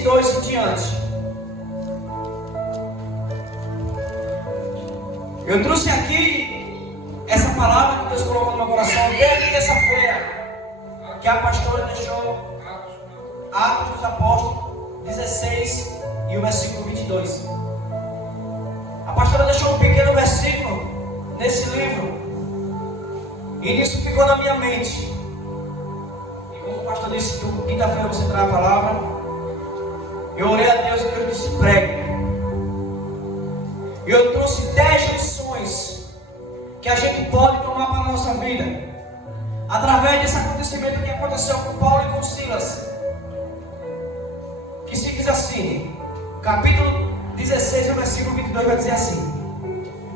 22 em diante. Eu trouxe aqui essa palavra que Deus colocou no meu coração desde terça-feira, que a pastora deixou Atos dos Apóstolos 16 e o versículo 22. A pastora deixou um pequeno versículo nesse livro, e isso ficou na minha mente. E como o pastor disse que quinta-feira você traz a palavra, eu orei a Deus e Deus disse: pregue. E eu trouxe 10 lições que a gente pode tomar para a nossa vida, através desse acontecimento que aconteceu com Paulo e com Silas, que se diz assim, capítulo 16, versículo 22, vai dizer assim: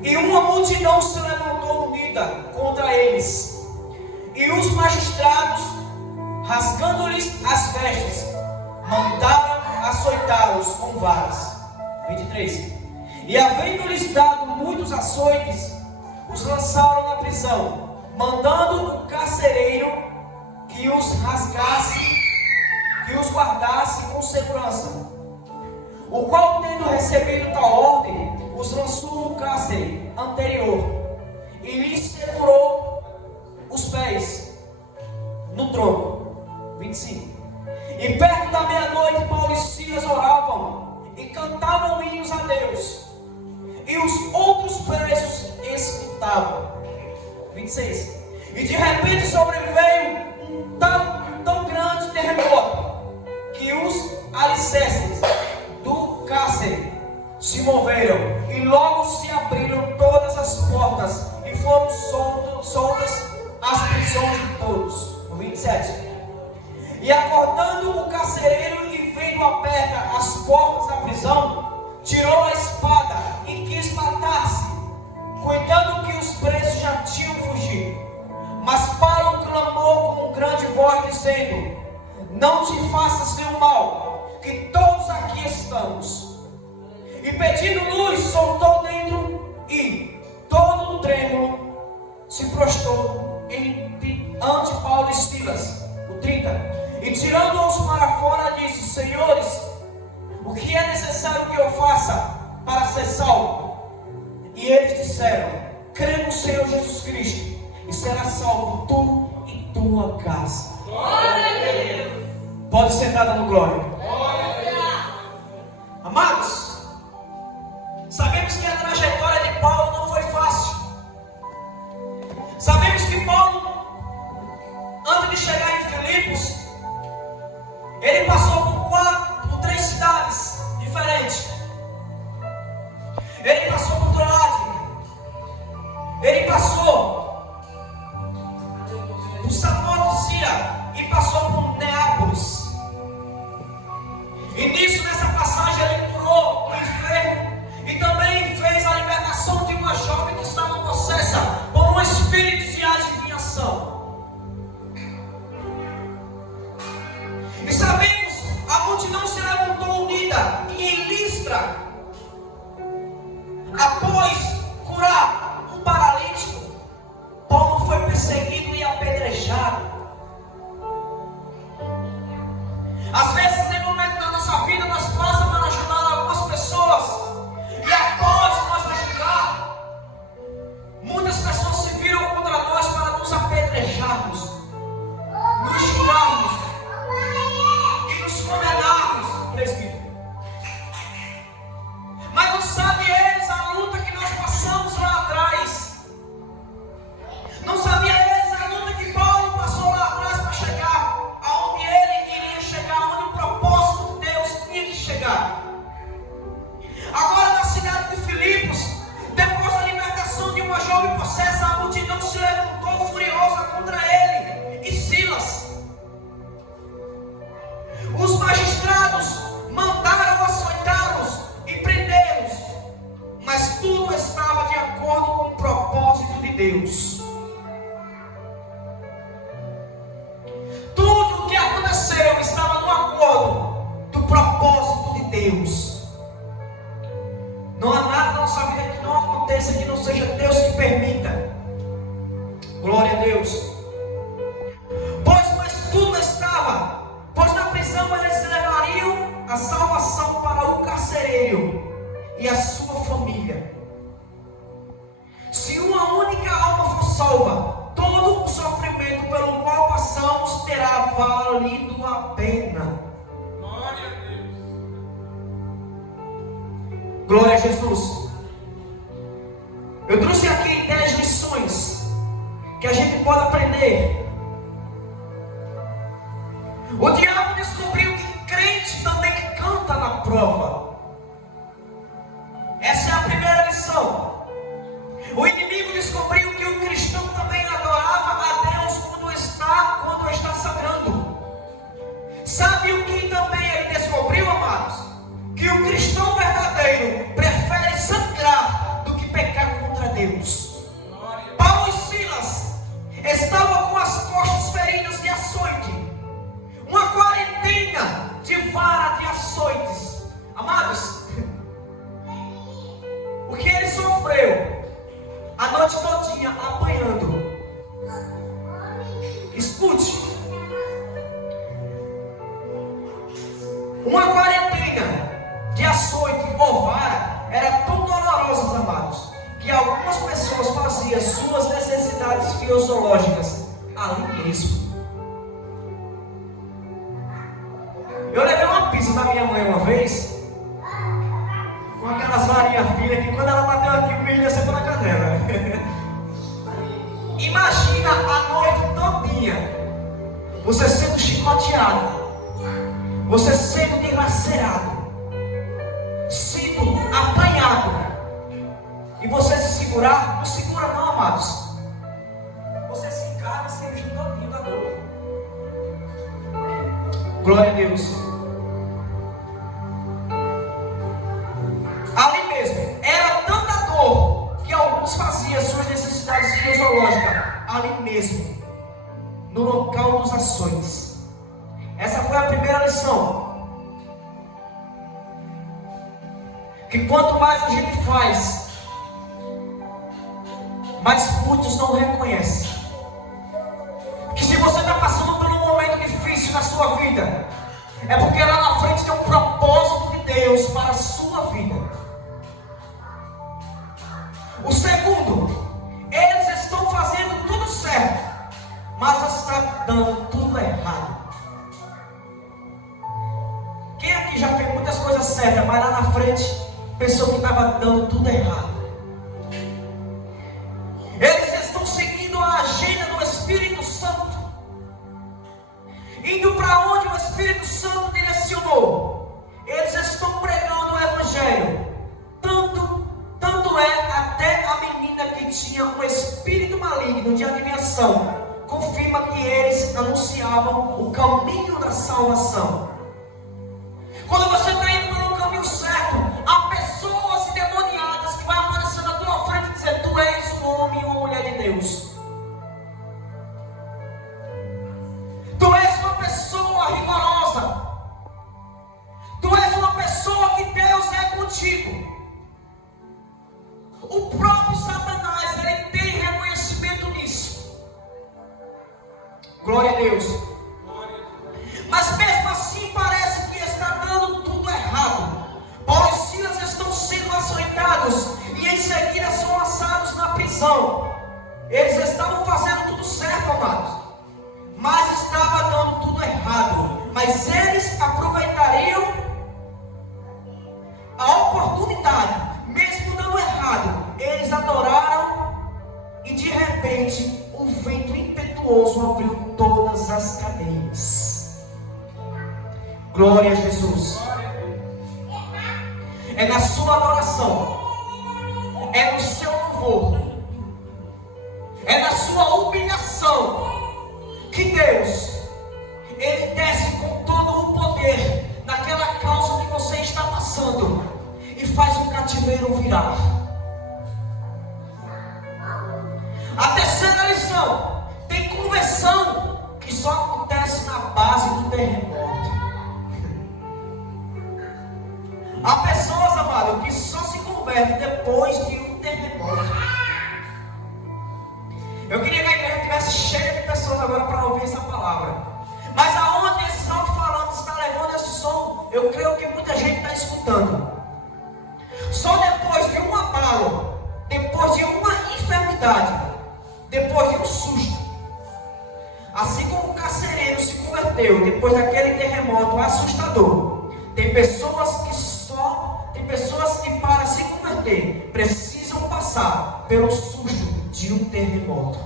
e uma multidão se levantou unida contra eles, e os magistrados, rasgando-lhes as vestes, mandaram açoitá-los com varas. 23. E havendo-lhes dado muitos açoites, os lançaram na prisão, mandando o carcereiro que os rasgasse, que os guardasse com segurança. O qual, tendo recebido tal ordem, os lançou no cárcere anterior e lhes segurou os pés no tronco. 25. E perto da meia-noite, Paulo e Silas oravam e cantavam hinos a Deus, e os outros presos escutavam. 26. E de repente sobreveio um tão grande terremoto, que os alicerces do cárcere se moveram, e logo se abriram todas as portas, e foram soltas as prisões de todos. 27. E acordando o carcereiro e vendo aberta as portas da prisão, tirou a espada e quis matar-se, cuidando que os presos já tinham fugido. Mas Paulo clamou com grande voz, dizendo: não te faças nenhum mal, que todos aqui estamos. E pedindo luz, soltou dentro, e todo trêmulo se prostrou ante Paulo e Silas. O 30. E tirando-os para fora, disse: senhores, o que é necessário que eu faça para ser salvo? E eles disseram: crê no Senhor Jesus Cristo, e será salvo tu e tua casa. Glória a Deus. Pode sentar dando glória. Amados, sabemos que a trajetória de Paulo não foi fácil. Sabemos que Paulo, antes de chegar em Filipos, ele passou por 3 cidades diferentes. Ele passou por Troade, ele passou por Samotracia e passou por Neápolis. E nisso, nessa passagem, ele curou o enfermo e também fez a libertação de uma jovem que estava possessa por um espírito de adivinhação. E sabemos, a multidão se levantou unida em Listra, após curar um paralítico. Paulo foi perseguido e apedrejado. Às vezes, em momentos da nossa vida, nós passamos para ajudar algumas pessoas, e após nós ajudar, muitas pessoas se viram contra nós para nos apedrejarmos, nos julgarmos e nos condenarmos, presbítero. Mas não sabe eles a luta que nós passamos lá atrás. Não sabia eles a luta que Paulo passou lá atrás para chegar aonde ele iria chegar, onde o e a sua família. Se uma única alma for salva, todo o sofrimento pelo qual passamos terá valido a pena. Glória a Deus. Glória a Jesus. Eu trouxe aqui 10 lições que a gente pode aprender. O diabo descobriu que crente também canta na prova. Essa é a primeira lição. O inimigo descobriu que o cristão também adorava a Deus quando está sangrando. Sabe o que também ele descobriu, amados? Que o cristão verdadeiro prefere sangrar do que pecar contra Deus. Paulo e Silas estavam com as costas feridas de açoite. Uma quarentena de vara de açoites. Amados, o que ele sofreu a noite todinha apanhando. Escute. Uma quarentena de açoite ou vara era tão dolorosa, amados, que algumas pessoas faziam suas necessidades fisiológicas ali mesmo. Eu levei uma pizza da minha mãe uma vez, com aquelas varinhas finas que quando ela bateu aqui, o milho ia ser pela canela. Imagina a noite todinha, você sendo chicoteado, você sendo dilacerado, sendo apanhado, e você se segurar, não segura não, amados. Você se encarna sem o todinho da dor. Glória a Deus. Ali mesmo, era tanta dor que alguns faziam suas necessidades fisiológicas ali mesmo, no local dos açoites. Essa foi a primeira lição. Que quanto mais a gente faz, mais muitos não reconhecem. Que se você está passando por um momento difícil na sua vida, é porque lá na frente tem um propósito de Deus para a sua vida. O segundo, eles estão fazendo tudo certo, mas está dando tudo errado. Quem aqui já fez muitas coisas certas, mas lá na frente pensou que estava dando tudo errado? Eles estão seguindo a agenda do Espírito Santo, indo para onde o Espírito Santo direcionou. Eles estão pregando o Evangelho. Tanto é até a menina que tinha um espírito maligno de adivinhação confirma que eles anunciavam o caminho da salvação. Quando você está indo pelo caminho certo, há pessoas endemoniadas que vão aparecer na tua frente e dizer: tu és um homem ou uma mulher de Deus. Tu és uma pessoa rigorosa. Tu és uma pessoa que Deus é contigo. O próprio Satanás, ele tem reconhecimento nisso. Glória a Deus. Mas mesmo assim parece que está dando tudo errado. Paulo e Silas estão sendo açoitados e em seguida são lançados na prisão. Eles estavam fazendo tudo certo, amados, mas estava dando tudo errado. Mas eles aproveitariam a oportunidade. Mesmo dando errado, eles adoraram e de repente um vento impetuoso abriu todas as cadeias. Glória a Jesus. É na sua adoração, é no seu louvor, é na sua humilhação que Deus, Ele desce com todo o poder naquela causa que você está passando e faz o cativeiro virar. A terceira lição: tem conversão que só acontece na base do terremoto. Há pessoas, amado, que só se convertem depois de um terremoto. Eu queria que a igreja estivesse cheia de pessoas agora para ouvir essa palavra. Mas aonde esses alto-falantes estão levando esse som, eu creio que muita gente está escutando. Só sucedeu depois daquele terremoto assustador. Tem pessoas que para se converter precisam passar pelo susto de um terremoto.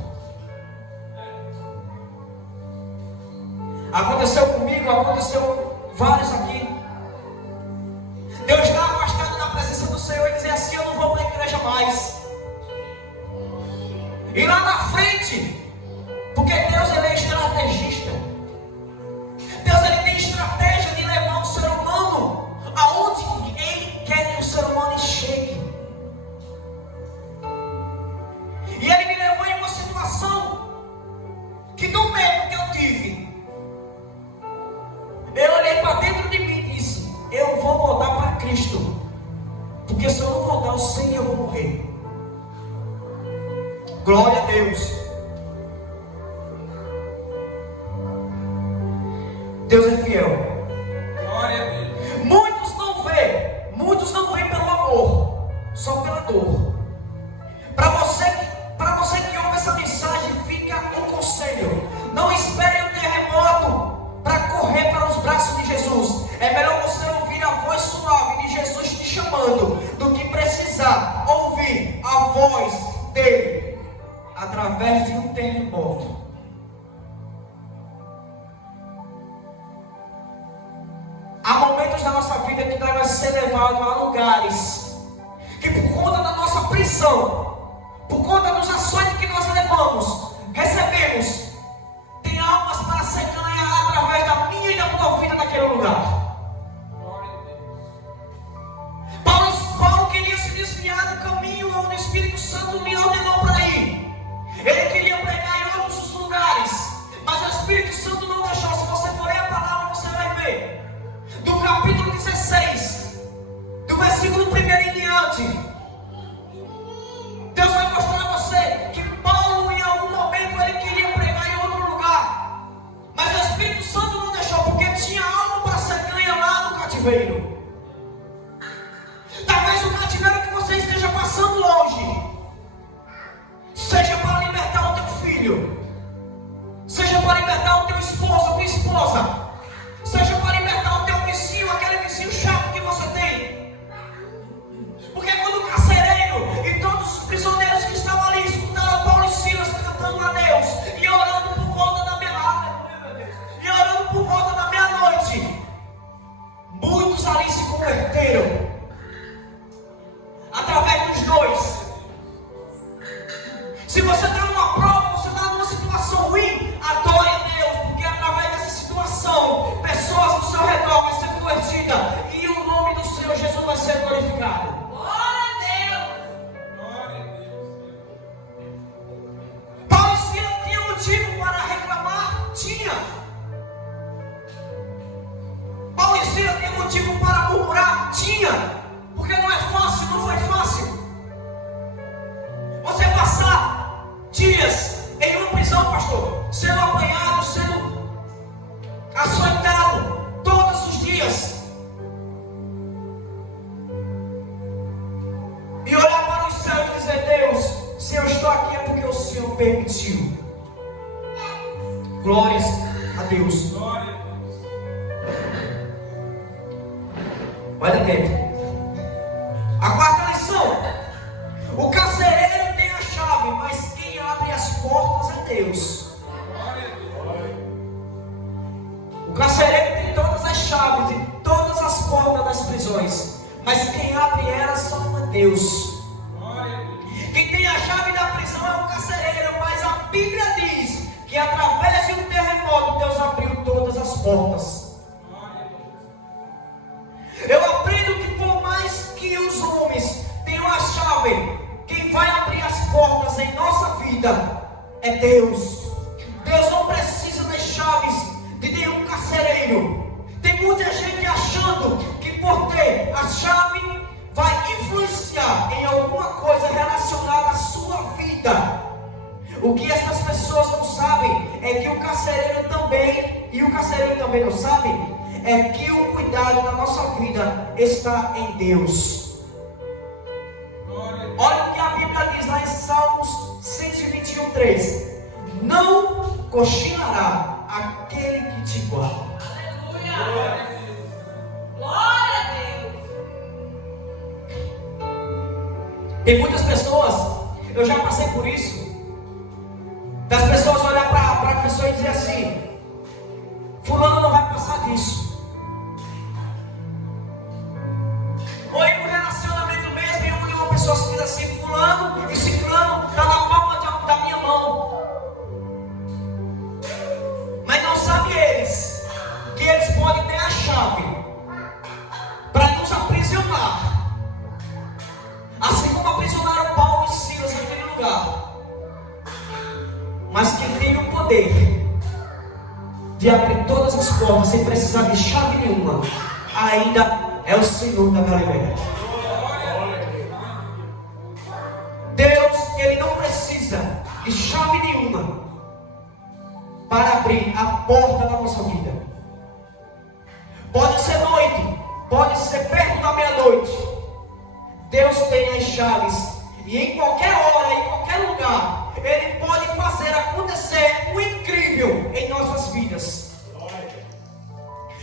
Aconteceu comigo, aconteceu vários aqui. Deus está afastado da presença do Senhor e dizer assim: eu não vou para a igreja mais. E lá na frente, porque Deus ele é estrategista. Deus ele tem estratégia de levar o ser humano aonde Ele quer que o ser humano chegue. E Ele me levou em uma situação que do medo que eu tive, eu olhei para dentro de mim e disse: eu vou voltar para Cristo, porque se eu não voltar, eu sei que eu vou morrer. Glória a Deus. Deus é fiel. Glória a Deus. Muitos não veem pelo amor, só pela dor. Para você que ouve essa mensagem, fica um conselho: não espere um terremoto para correr para os braços de Jesus. É melhor você ouvir a voz suave de Jesus te chamando, do que precisar ouvir a voz dele através de um terremoto. Há momentos na nossa vida que nós vamos ser levados a lugares que, por conta da nossa prisão, por conta dos ações que nós recebemos, tem almas para ser ganhas através da minha e da tua vida naquele lugar. Paulo queria se desviar do caminho onde o Espírito Santo lhe ordenou para ir. Ele queria pregar em outros lugares, mas o Espírito Santo não deixou. Se você for ler a palavra, você vai ver. Do capítulo 16, do versículo 1 em diante, Deus vai mostrar a você que Paulo, em algum momento, ele queria pregar em outro lugar, mas o Espírito Santo não deixou, porque tinha algo para ser ganho lá no cativeiro. Talvez o cativeiro que você esteja passando hoje seja para libertar o teu filho, seja para libertar o teu esposo, a tua esposa, seja para libertar o teu vizinho, aquele vizinho chato que você tem. Porque quando o carcereiro e todos os prisioneiros que estavam ali escutaram Paulo e Silas cantando a Deus e orando por volta da meia-noite, muitos ali se converteram através dos dois. Se você está numa prova, você está numa situação ruim, adore a Deus, porque através dessa situação, pessoas ao seu redor vão ser convertidas e o nome do Senhor Jesus vai ser glorificado. Glória a Deus. Paulo e Silas tinham motivo para reclamar? Tinha. Paulo e Silas tinham motivo para murmurar? Tinha. Porque não é fácil, não foi fácil. Você passar dias em uma prisão, pastor, sendo apanhado, sendo açoitado todos os dias, e olhar para os céus e dizer: Deus, se eu estou aqui é porque o Senhor permitiu. Glórias a Deus. Glória a Deus. Olha dentro. A quarta lição: o carcereiro tem a chave, mas quem abre as portas é Deus. Glória a Deus. O carcereiro tem todas as chaves e todas as portas das prisões, mas quem abre elas só é Deus. Glória a Deus. Quem tem a chave da prisão é o carcereiro, mas a Bíblia diz que através de um terremoto Deus abriu todas as portas. Eu aprendo que por mais que os homens tenham a chave, quem vai abrir as portas em nossa vida é Deus. Deus não precisa das chaves de nenhum carcereiro. Tem muita gente achando que por ter a chave vai influenciar em alguma coisa relacionada à sua vida. O que essas pessoas não sabem é que o carcereiro também, e o carcereiro também não sabe, é que o cuidado da nossa vida está em Deus. Olha o que a Bíblia diz lá em Salmos 121:3: não cochilará aquele que te guarda. Aleluia. Glória a Deus. Tem muitas pessoas, eu já passei por isso, das pessoas olhar para a pessoa e dizer assim: fulano não vai passar disso. Ou em um relacionamento mesmo, e uma pessoa se diz assim: fulano e ciclano está na palma da minha mão. Mas não sabem eles que eles podem ter a chave para nos aprisionar, assim como aprisionaram Paulo e Silas naquele lugar. Mas quem tem o poder de abrir todas as portas sem precisar de chave nenhuma, ainda é o Senhor da Galileia. Deus, Ele não precisa de chave nenhuma para abrir a porta da nossa vida. Pode ser noite, pode ser perto da meia-noite. Deus tem as chaves, e em qualquer hora, em qualquer lugar, Ele pode fazer acontecer o incrível em nossas vidas.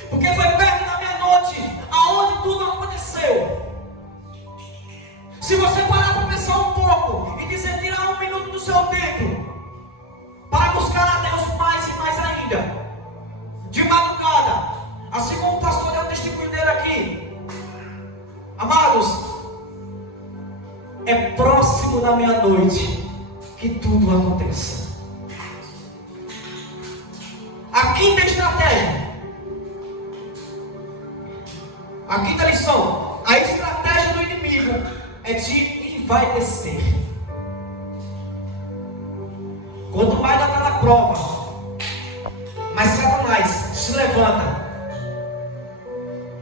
Porque foi perto da meia-noite aonde tudo aconteceu. Se você parar para pensar um pouco e dizer, tirar um minuto do seu tempo para buscar a Deus mais e mais ainda, de madrugada, assim como o pastor deu o testemunho dele aqui, amados, é próximo da meia-noite que tudo acontece. A quinta estratégia, a quinta lição: a estratégia do inimigo é de envaidecer. Quanto mais ela está na prova, mais Satanás se levanta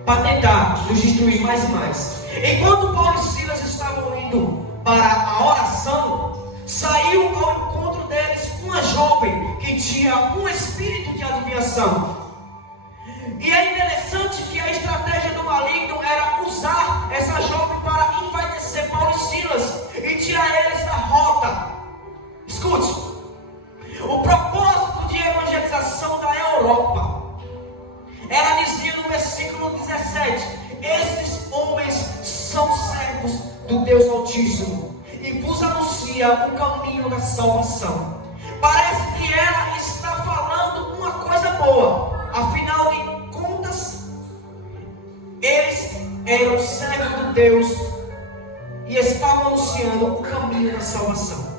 para tentar nos destruir mais e mais. Enquanto Paulo e Silas estavam indo para a oração, saiu ao encontro deles uma jovem que tinha um espírito de adivinhação. E é interessante que a estratégia do maligno era usar essa jovem para envaidecer Paulo e Silas e tirar eles da rota. Escute, o propósito de evangelização da Europa, ela dizia no versículo 17: esses homens são servos do Deus Altíssimo e vos anuncia o caminho da salvação. Parece que ela está falando uma coisa boa, afinal de contas, eles eram servos de Deus e estavam anunciando o caminho da salvação.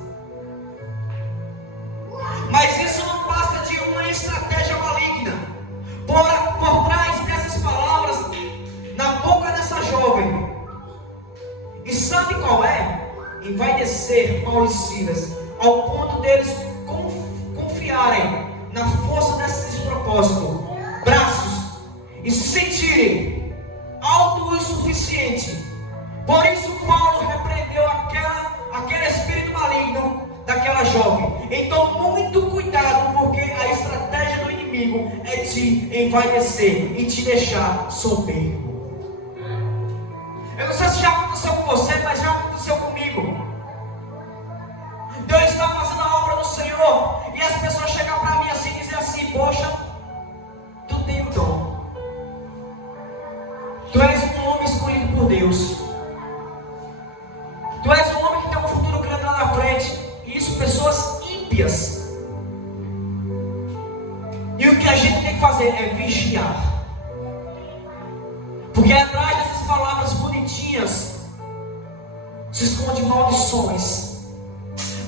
Mas isso não passa de uma estratégia maligna. Por trás dessas palavras, na boca dessa jovem, e sabe qual é? Envaidecer Paulo e Silas, ao ponto deles confiarem na força desse propósito, braços, e se sentirem alto o suficiente. Por isso Paulo repreendeu aquele espírito maligno daquela jovem. Então muito cuidado, porque a estratégia do inimigo é te envaidecer e te deixar soberbo. Eu não sei se já aconteceu com você, mas já aconteceu comigo. Deus está fazendo a obra do Senhor e as pessoas chegam para mim assim e dizem assim: poxa, tu tem o dom, tu és um homem escolhido por Deus, tu és um homem que tem um futuro grande lá na frente. E isso, pessoas ímpias. E o que a gente tem que fazer é vigiar, porque atrás dessas palavras bonitinhas se esconde maldições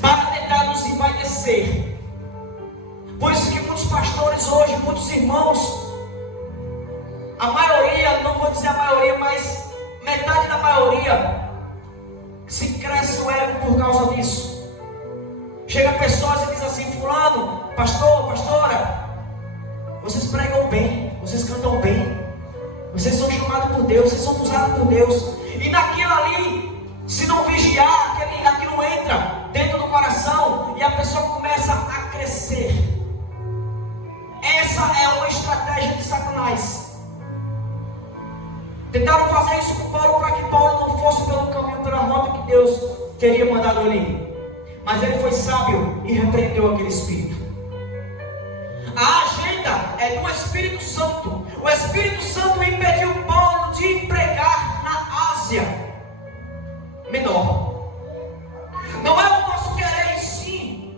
para tentar nos envaidecer. Por isso que muitos pastores hoje, muitos irmãos, a maioria, não vou dizer a maioria, mas metade da maioria, se cresce o ego por causa disso. Chega pessoas e diz assim: fulano, pastor, pastora, vocês pregam bem, vocês cantam bem, vocês são chamados por Deus, vocês são usados por Deus. E naquilo ali, se não vigiar, aquilo entra dentro do coração e a pessoa começa a crescer. Essa é uma estratégia de Satanás. Tentaram fazer isso com Paulo para que Paulo não fosse pelo caminho, pela rota que Deus teria mandado ali. Mas ele foi sábio e repreendeu aquele espírito. A agenda ferramenta é do Espírito Santo. O Espírito Santo impediu Paulo de pregar na Ásia Menor. Não é o nosso querer, sim.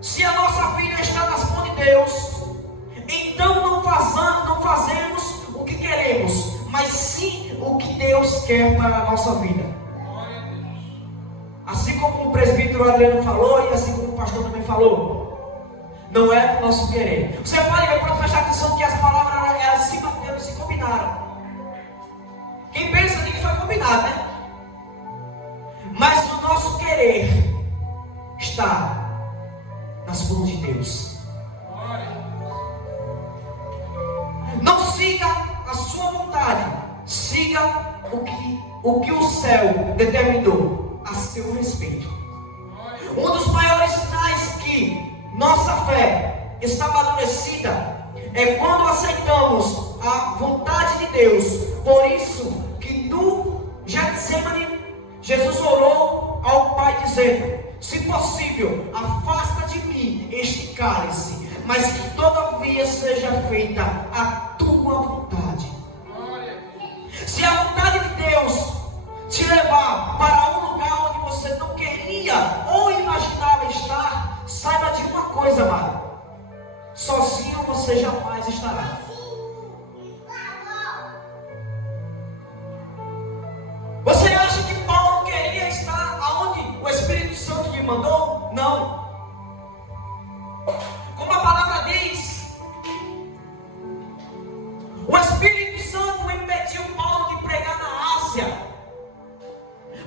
Se a nossa vida está nas mãos de Deus, então não fazemos o que queremos, mas sim o que Deus quer para a nossa vida. Assim como o presbítero Adriano falou, e assim como o pastor também falou, não é o nosso querer. Você pode prestar atenção que as palavras elas se bateram, se combinaram. Quem pensa que foi combinado, né? Mas o nosso querer está nas mãos de Deus. Não siga a sua vontade, siga o que o céu determinou a seu respeito. Um dos maiores sinais que nossa fé está amadurecida é quando aceitamos a vontade de Deus. Por isso que no Getsemane, Jesus orou ao Pai dizendo: se possível, afasta de mim este cálice, mas que todavia seja feita a tua vontade. Se a vontade de Deus te levar para um lugar onde você não queria ou imaginava estar, saiba de uma coisa, amado: sozinho você jamais estará. Você acha que Paulo queria estar aonde o Espírito Santo lhe mandou? Não. Como a palavra diz, o Espírito Santo impediu Paulo de pregar na Ásia.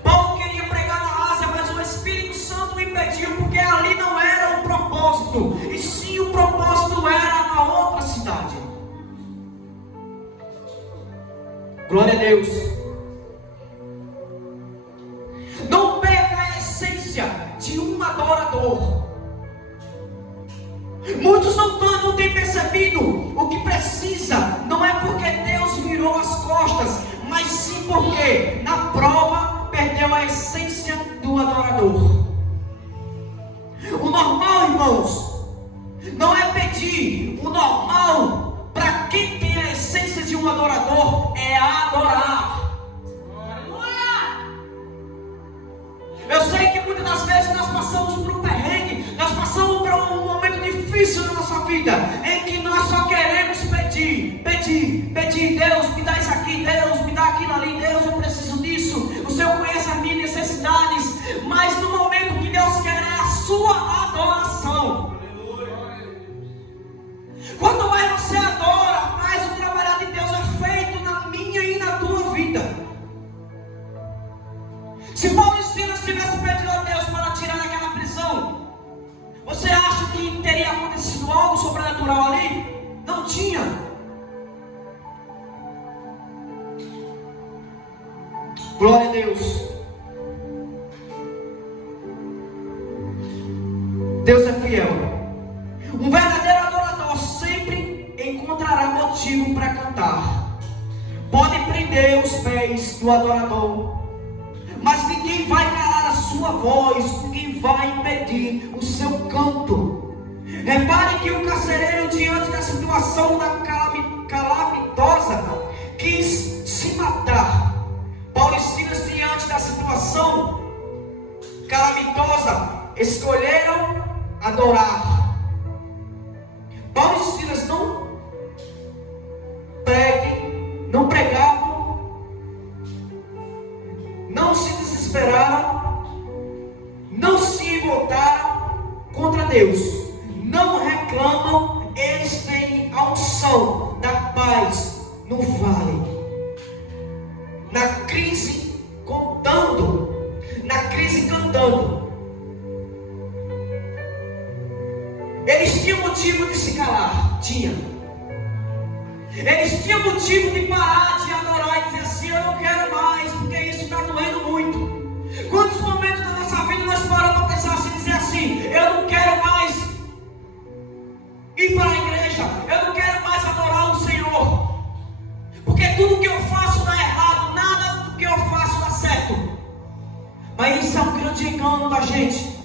Paulo queria pregar na Ásia, mas o Espírito Santo o impediu, porque ali não era o propósito, e sim o propósito era na outra cidade. Glória a Deus. Não perca a essência de um adorador. Muitos não têm percebido o que precisa. Não é porque Deus virou as costas, mas sim porque na prova perdeu a essência do adorador. O normal, irmãos, não é pedir. O normal para quem tem a essência de um adorador é adorar. Eu sei que muitas das vezes nós passamos por um perrengue, nós passamos por um momento difícil na nossa vida, em que nós só queremos pedir. Deus, me dá isso aqui, Deus, me dá aquilo ali, Deus, eu preciso disso. O Senhor conhece as minhas necessidades, mas no momento que Deus quer é a sua adoração. Quanto mais você adora, mais o trabalho de Deus é feito na minha e na tua vida. Se Paulo e Silas tivessem pedido a Deus para tirar daquela prisão, você acha que teria acontecido algo sobrenatural ali? Não tinha. Glória a Deus. Deus é fiel. Um verdadeiro adorador sempre encontrará motivo para cantar. Pode prender os pés do adorador, mas ninguém vai calar a sua voz, ninguém vai impedir o seu canto. Repare que o carcereiro, diante da situação da calamitosa, quis se matar. Paulo e Silas, diante da situação calamitosa, escolheram adorar. Paulo e Silas não pregavam, não se desesperaram, não se voltaram contra Deus, não reclamam. Eles têm a unção da paz no vale, na crise contando, na crise cantando. Eles tinham motivo de se calar, eles tinham motivo de parar de adorar e dizer assim: eu não quero mais, porque isso está doendo muito. Quantos momentos da nossa vida nós paramos para pensar assim, dizer assim: eu não quero mais ir para a igreja, eu não quero mais adorar o Senhor, porque tudo que eu faço dá errado, nada do que eu faço dá certo. Mas isso é um grande engano da gente,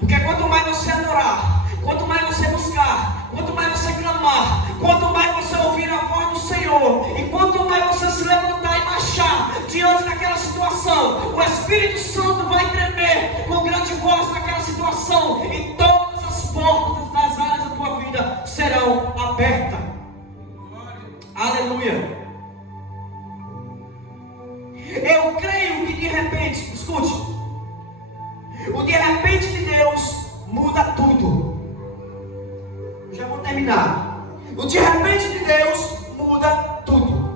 porque quanto mais você adorar, quanto mais você buscar, quanto mais você clamar, quanto mais você ouvir a voz do Senhor, e quanto mais você se levantar e marchar diante daquela situação, o Espírito Santo vai tremer com grande voz naquela situação, e todas as portas das áreas da tua vida serão abertas. Aleluia. Eu creio que de repente, escute, o de repente de Deus muda tudo. Já vou terminar. O de repente de Deus muda tudo.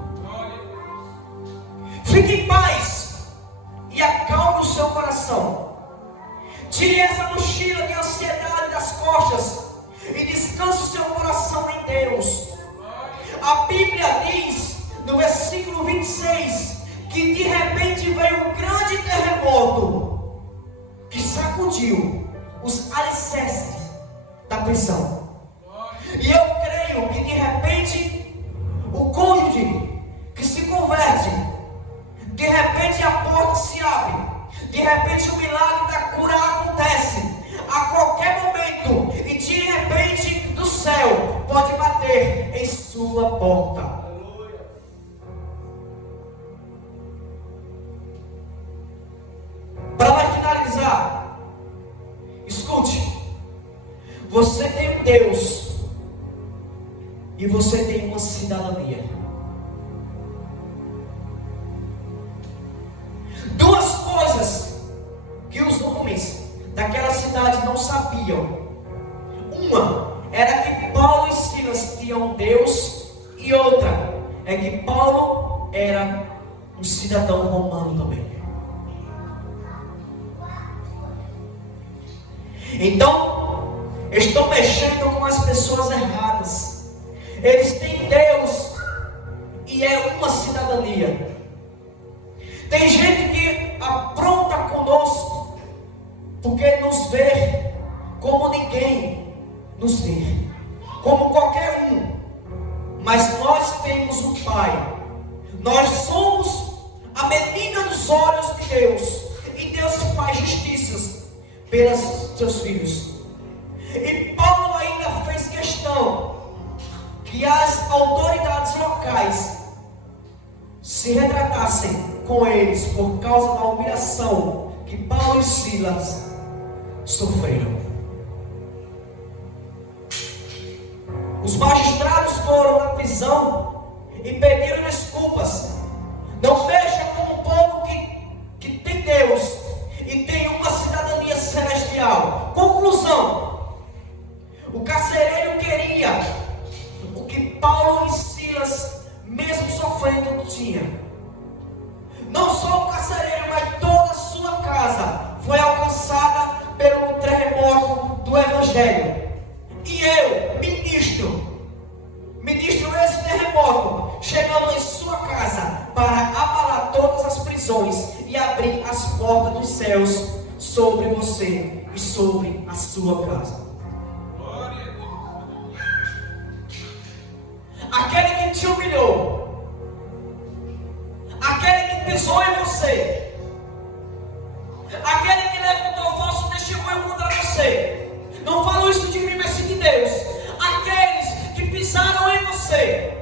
Fique em paz e acalme o seu coração. Tire essa mochila de ansiedade das costas e descanse o seu coração em Deus. A Bíblia diz no versículo 26 que de repente veio um grande terremoto que sacudiu os alicerces da prisão. E eu creio que de repente o cônjuge que se converte, de repente a porta se abre, de repente o milagre da cura acontece a qualquer momento, e de repente do céu pode bater em sua porta. Para finalizar, escute, você tem um Deus e você tem uma cidadania. Duas coisas que os homens daquela cidade não sabiam. Uma era que Paulo e Silas tinham Deus, e outra é que Paulo era um cidadão romano também. Então, estão mexendo com as pessoas erradas. Eles têm Deus e é uma cidadania. Tem gente que apronta conosco porque nos vê como ninguém nos vê, como qualquer um. Mas nós temos um Pai. Nós somos a menina dos olhos de Deus, e Deus faz justiças pelos seus filhos. E Paulo ainda fez questão que as autoridades locais se retratassem com eles por causa da humilhação que Paulo e Silas sofreram. Os magistrados foram na prisão e pediram desculpas. Não mexa com um povo que tem Deus e tem uma cidadania celestial. Conclusão: o carcereiro queria o que Paulo e Silas, mesmo sofrendo, tinha. Não só o carcereiro, mas toda a sua casa foi alcançada pelo terremoto do Evangelho. E eu, ministro esse terremoto, chegando em sua casa para abalar todas as prisões e abrir as portas dos céus sobre você e sobre a sua casa. Aquele que te humilhou, aquele que pisou em você, aquele que levantou falso testemunho contra você. Não falo isso de mim, mas sim de Deus. Aqueles que pisaram em você,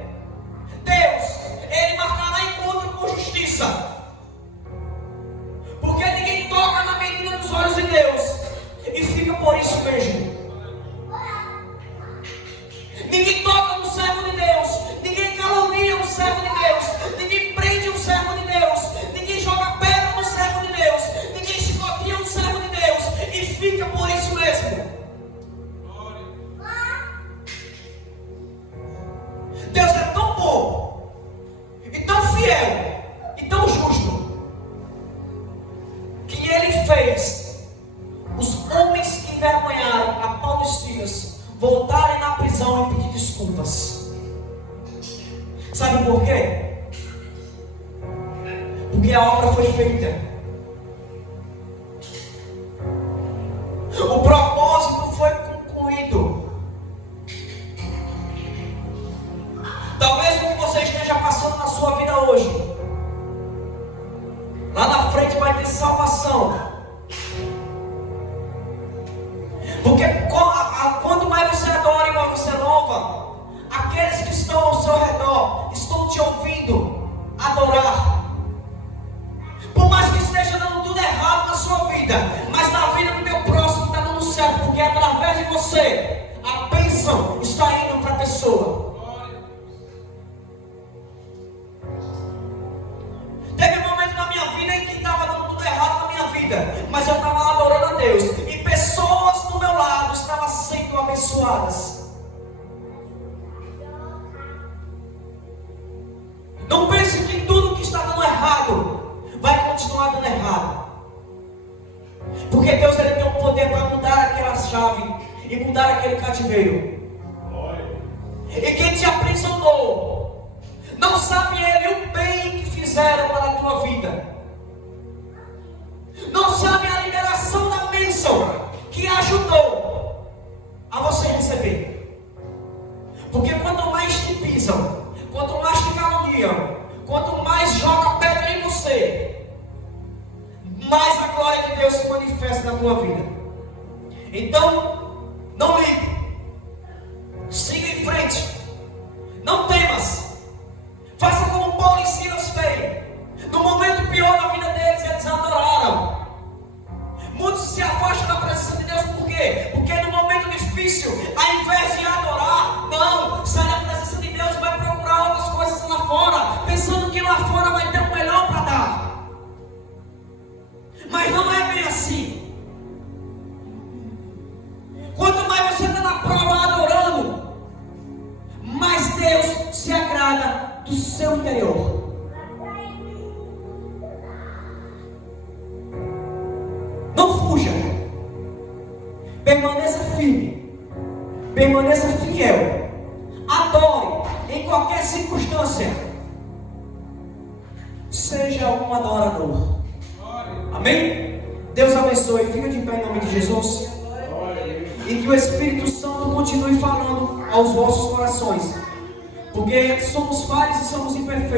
Deus, Ele marcará encontro com justiça. Porque ninguém toca na menina dos olhos de Deus e fica por isso mesmo. Ninguém toca no servo de Deus, ninguém calunia o servo de Deus, ninguém prende o servo de Deus, ninguém joga pedra no servo de Deus, ninguém chicoteia o servo de Deus e fica por isso mesmo. Deus é tão bom, e tão fiel, e tão justo, que Ele fez os homens que envergonharam a Paulo e Silas voltarem na prisão e pedir desculpas. Sabe por quê? Porque a obra foi feita. O propósito foi concluído. Talvez o que você esteja passando na sua vida hoje, lá na frente vai ter salvação. Porque quando amaldiçoadas. Não pense que tudo que está dando errado vai continuar dando errado. Porque Deus ele tem o poder para mudar aquela chave e mudar aquele cativeiro. E quem te aprisionou, não sabe ele o bem que fizeram para a tua vida. Não sabe a liberação da bênção que ajudou a você receber. Porque quanto mais te pisam, quanto mais te caluniam, quanto mais joga pedra em você, mais a glória de Deus se manifesta na tua vida. Então, não ligue. Siga em frente. Não temas. Faça como Paulo e Silas fez. No momento pior da vida deles, eles adoraram. Muitos se afastam da presença de Deus. Por quê? Porque no momento difícil, ao invés de adorar, não, sai da presença de Deus, vai procurar outras coisas lá fora, pensando que lá fora vai ter o melhor para dar. Mas não é bem assim. Quanto mais você está na prova adorando, mais Deus se agrada do seu interior. Não fuja. Permaneça firme. Permaneça fiel. Adore em qualquer circunstância. Seja um adorador. Amém? Deus abençoe. Fica de pé em nome de Jesus. E que o Espírito Santo continue falando aos vossos corações. Porque somos falhos e somos imperfeitos.